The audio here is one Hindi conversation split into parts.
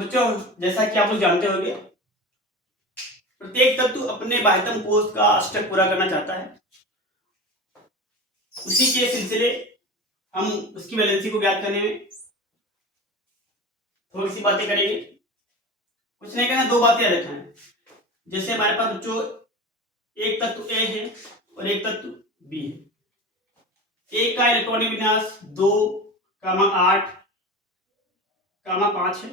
बच्चों जैसा कि आप लोग जानते होंगे, प्रत्येक तत्व अपने बाह्यतम कोष का अष्टक पूरा करना चाहता है। उसी के सिलसिले हम उसकी वैलेंसी को ज्ञात करने में थोड़ी सी बातें करेंगे। कुछ नहीं करना, दो बातें याद रखना है। जैसे हमारे पास बच्चों एक तत्व ए है और एक तत्व बी है। ए का इलेक्ट्रॉनिक विन्यास 2,8,5 है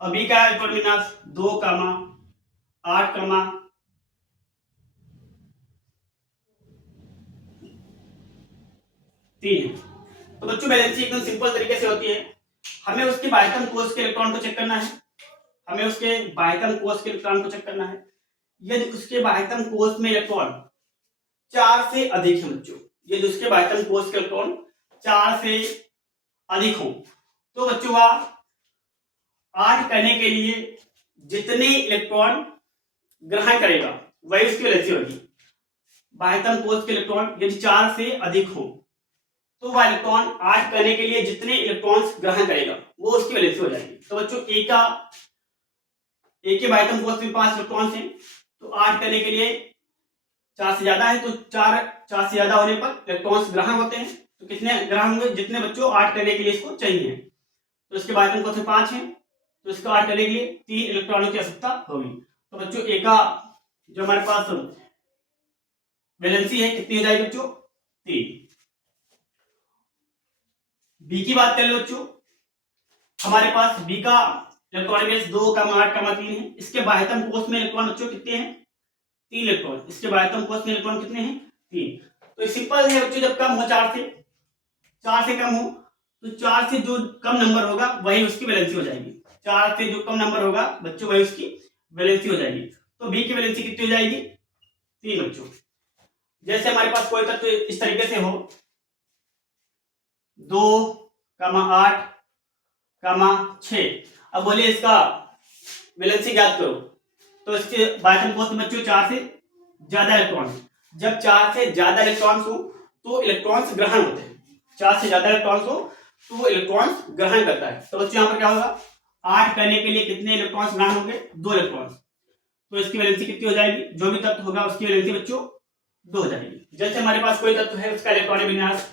और बी का इलेक्ट्रॉनिक विन्यास 2,8,3 है। तो बच्चों वैलेंसी एकदम सिंपल तरीके से होती है। हमें उसके बाह्यतम कोष के इलेक्ट्रॉन को चेक करना है। यदि उसके बाह्यतम कोष में इलेक्ट्रॉन 4 से अधिक है बच्चों, यदि उसके बाह्यतम कोष के इलेक्ट्रॉन 4 से अधिक हो तो बच्चों वह 8 करने के लिए जितने इलेक्ट्रॉन ग्रहण करेगा वही उसकी वैलेंसी होगी। बाह्यतम कोष के इलेक्ट्रॉन यदि 4 से अधिक हो तो वह इलेक्ट्रॉन 8 करने के लिए जितने इलेक्ट्रॉन्स ग्रहण करेगा वो उसकी वैलेंसी हो जाएगी। तो बच्चों ए के बाह्यतम कोष में 5 इलेक्ट्रॉन्स हैं, तो 8 करने के लिए 4 से ज्यादा है, तो 4 से ज्यादा होने पर इलेक्ट्रॉन्स ग्रहण होते हैं। तो कितने ग्रहण होंगे? जितने बच्चों 8 करने के लिए इसको चाहिए। तो इसके बाह्यतम कोष में 5 है, तो इसको 8 करने के लिए 3 इलेक्ट्रॉनों की आवश्यकता होगी। तो बच्चों ए का जो हमारे पास वैलेंसी है कितनी हो जाएगी बच्चों? 3। बी की बात कर लो बच्चों। हमारे पास बी का इलेक्ट्रॉनिक वैलेंस 2,8,3 है। इसके बाह्यतम कोष में इलेक्ट्रॉन बच्चों कितने हैं? 3 इलेक्ट्रॉन। इसके बाह्यतम कोष में इलेक्ट्रॉन कितने हैं? 3। तो सिंपल है बच्चों, जब कम हो 4 से कम हो तो 4 से जो कम नंबर होगा वही उसकी वैलेंसी हो जाएगी। 4 से जो कम नंबर होगा बच्चों वही उसकी वैलेंसी हो जाएगी। तो बी की वैलेंसी कितनी हो जाएगी? 3 बच्चों। जैसे हमारे पास कोई तत्व इस तरीके से हो 2,8,6। अब बोलिए इसका वैलेंसी ज्ञात करो। तो इसके बाह्यतम कोष में बच्चों 4 से ज्यादा इलेक्ट्रॉन। जब 4 से ज्यादा इलेक्ट्रॉन्स हो तो इलेक्ट्रॉन्स ग्रहण होते हैं। 4 से ज्यादा इलेक्ट्रॉन्स हो तो वो इलेक्ट्रॉन्स ग्रहण करता है। तो बच्चों यहाँ पर क्या होगा? 8 करने के लिए कितने इलेक्ट्रॉन्स ग्रहण होंगे? 2 इलेक्ट्रॉन्स। तो इसकी वैलेंसी कितनी हो जाएगी? जो भी तत्व होगा उसकी वैलेंसी बच्चों 2 हो जाएगी। जैसे हमारे पास कोई तत्व है, उसका इलेक्ट्रॉनिक विन्यास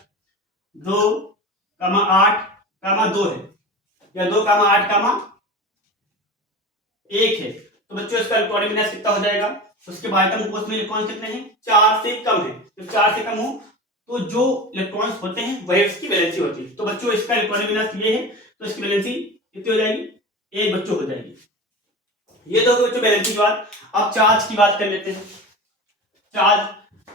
2,8,2 है या 2,8,1 है। तो बच्चों इसका इलेक्ट्रॉनिक विन्यास कितना हो जाएगा? उसके बाह्यतम कोष में इलेक्ट्रॉन कितने हैं? 4 से कम है। तो 4 से कम हो तो जो इलेक्ट्रॉन्स होते हैं वही उसकी वैलेंसी होती है। तो बच्चों इसका इलेक्ट्रॉनिक विन्यास ये है, तो इसकी वैलेंसी कितनी हो जाएगी? 1 बच्चों हो जाएगी। ये तो बच्चों वैलेंसी की बात। अब चार्ज की बात कर लेते हैं। चार्ज,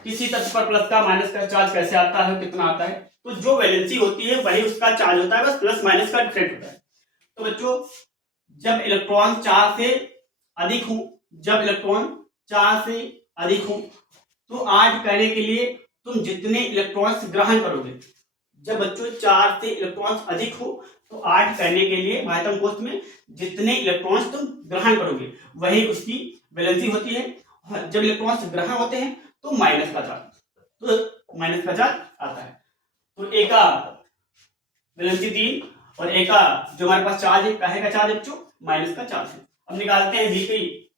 किसी तत्व पर प्लस का माइनस का चार्ज कैसे आता है, कितना आता है? तो जो वैलेंसी होती है वही उसका चार्ज होता है, बस प्लस माइनस का डिफरेंट होता है। तो बच्चों जब इलेक्ट्रॉन 4 से अधिक हो तो 8 करने के लिए तुम जितने इलेक्ट्रॉन्स ग्रहण करोगे, जब बच्चों 4 से इलेक्ट्रॉन्स अधिक हो तो 8 करने के लिए बाह्यतम कोष में जितने इलेक्ट्रॉन्स तुम ग्रहण करोगे वही उसकी वैलेंसी होती है। जब इलेक्ट्रॉन्स ग्रहण होते हैं तो माइनस का चार्ज आता है। तो ए का वैलेंसी 3 और ए का जो हमारे पास चार्ज है, काहे का चार्ज है बच्चों? माइनस का चार्ज है। अब निकालते हैं बी की।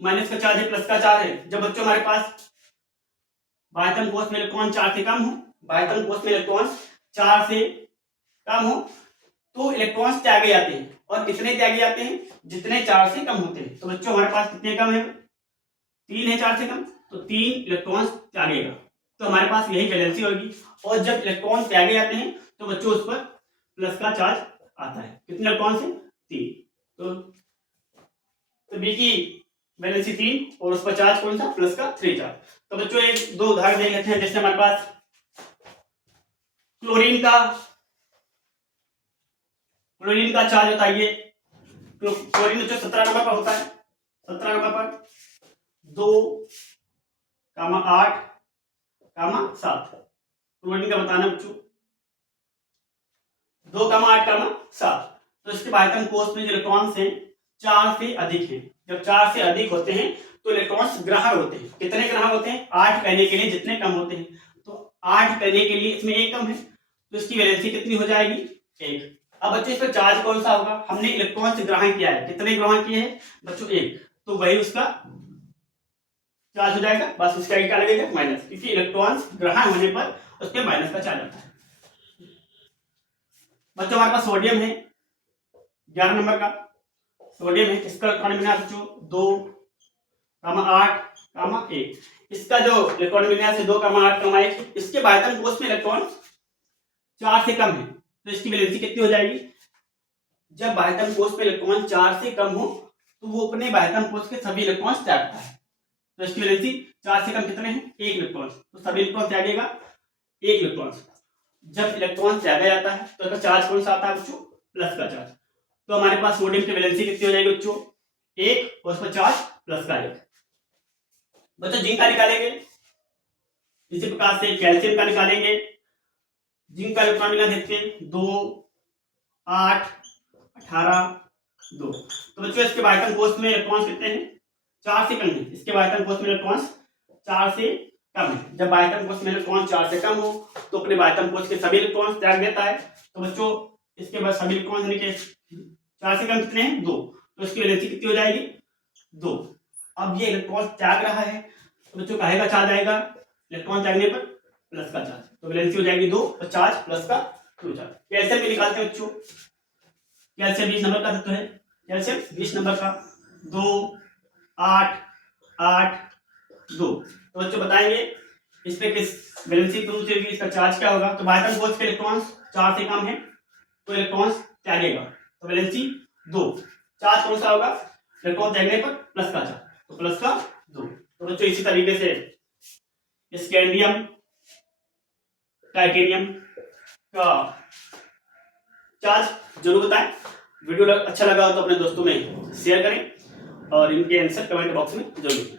माइनस का चार्ज है, प्लस का चार्ज है। जब बच्चों हमारे पास बाह्यतम कोष में इलेक्ट्रॉन 4 से कम हो तो इलेक्ट्रॉन्स त्यागे जाते हैं। और कितने त्यागे जाते हैं? जितने 4 से कम होते हैं। तो बच्चों हमारे पास कितने कम है? 3 है 4 से कम, तो 3 इलेक्ट्रॉन्स त्यागेगा। तो हमारे पास यही वैलेंसी होगी। और जब इलेक्ट्रॉन त्यागे जाते हैं तो बच्चों उस पर प्लस का चार्ज आता है। कितने इलेक्ट्रॉन्स हैं? 3। तो बी की वैलेंसी 3 और उस पर चार्ज कौन सा? प्लस का 3 चार्ज। तो बच्चों एक दो उदाहरण देख लेते हैं। जैसे हमारे पास क्लोरीन का चार्ज बताइए। क्लोरीन 17 नंबर पर होता है। 17 नंबर पर 2,8,7 क्लोरीन का बताना बच्चों। 2,8,7। तो इसके बाह्यतम कोष में जो इलेक्ट्रॉन्स हैं 4 से अधिक हैं। जब 4 से अधिक होते हैं तो इलेक्ट्रॉन्स ग्रहण होते हैं। कितने ग्रहण होते हैं? 8 करने के लिए जितने कम होते हैं। तो 8 करने के लिए इसमें 1 कम है, तो इसकी वैलेंसी कितनी हो जाएगी? 1। अब बच्चों इसमें चार्ज कौन सा होगा, हमने इलेक्ट्रॉन से ग्रहण किया है, कितने ग्रहण किए हैं बच्चों, एक, तो वही उसका चार्ज हो जाएगा, बस उसका क्या लगेगा माइनस, क्योंकि इलेक्ट्रॉन ग्रहण होने पर उसके माइनस का चार्ज आता है। बच्चों हमारे पास सोडियम है 11 नंबर का, सोडियम है, इसका इलेक्ट्रॉन विन्यास बच्चों 2, 8, 1। इसका जो इलेक्ट्रॉन विन्यास है 2, 8, 1, इसके बायतम कोष में इलेक्ट्रॉन 4 से कम है, तो इसकी वैलेंसी कितनी हो जाएगी, जब बायतम कोष में इलेक्ट्रॉन 4 से कम हो तो वो अपने बायतम कोष के सभी इलेक्ट्रॉन त्यागता है, तो इसकी वैलेंसी 4 से कम कितने हैं, 1 इलेक्ट्रॉन, तो सभी इलेक्ट्रॉन त्यागेगा 1 इलेक्ट्रॉन। जब इलेक्ट्रॉन त्यागा जाता है तो इसका चार्ज कौन सा आता है बच्चों, प्लस का चार्ज। तो हमारे पास सोडियम की वैलेंसी कितनी हो जाएगी बच्चों, 1, और उसका चार्ज प्लस का 1। बच्चों जिंक का निकालेंगे इसी प्रकार से, कैल्शियम का निकालेंगे, जिंक का इलेक्ट्रॉन मिला देखते हैं 2, 8, 18, 2। तो बच्चों इसके बायतम कोष में इलेक्ट्रॉन्स कितने हैं, 4 से कम है, इसके बायतम कोष में इलेक्ट्रॉन्स 4 से कम है। जब बायतम कोष में इलेक्ट्रॉन 4 से कम हो तो अपने बायतम कोष के सभी इलेक्ट्रॉन्स त्याग देता है, तो बच्चों इसके बाद सभी इलेक्ट्रॉन्स यानी कि 4 से कम कितने हैं, 2, तो इसकी वैलेंसी कितनी हो जाएगी, 2। अब ये इलेक्ट्रॉन त्याग रहा है तो बच्चों काहे का चार्ज आएगा, इलेक्ट्रॉन त्यागने पर प्लस का चार्ज, तो वैलेंसी हो जाएगी 2 और चार्ज प्लस का 2 चार्ज। कैल्शियम भी निकालते हैं बच्चों, कैल्शियम 20 नंबर का तत्व है, कैल्शियम 20 नंबर का 2, 8, 8, 2। तो बच्चों बताएंगे इस पे किस वैलेंसी प्रूफ से इसका चार्ज क्या होगा, तो बायतम कोष के इलेक्ट्रॉन्स 4 से कम है तो इलेक्ट्रॉन्स त्यागेगा, तो वैलेंसी 2, चार्ज कौन सा होगा, इलेक्ट्रॉन त्यागने पर प्लस का चार्ज, तो प्लस का 2। तो बच्चों इसी तरीके से स्कैंडियम टाइटेनियम का चार्ज जरूर बताएं। वीडियो अच्छा लगा हो तो अपने दोस्तों में शेयर करें और इनके आंसर कमेंट बॉक्स में जरूर लिखें।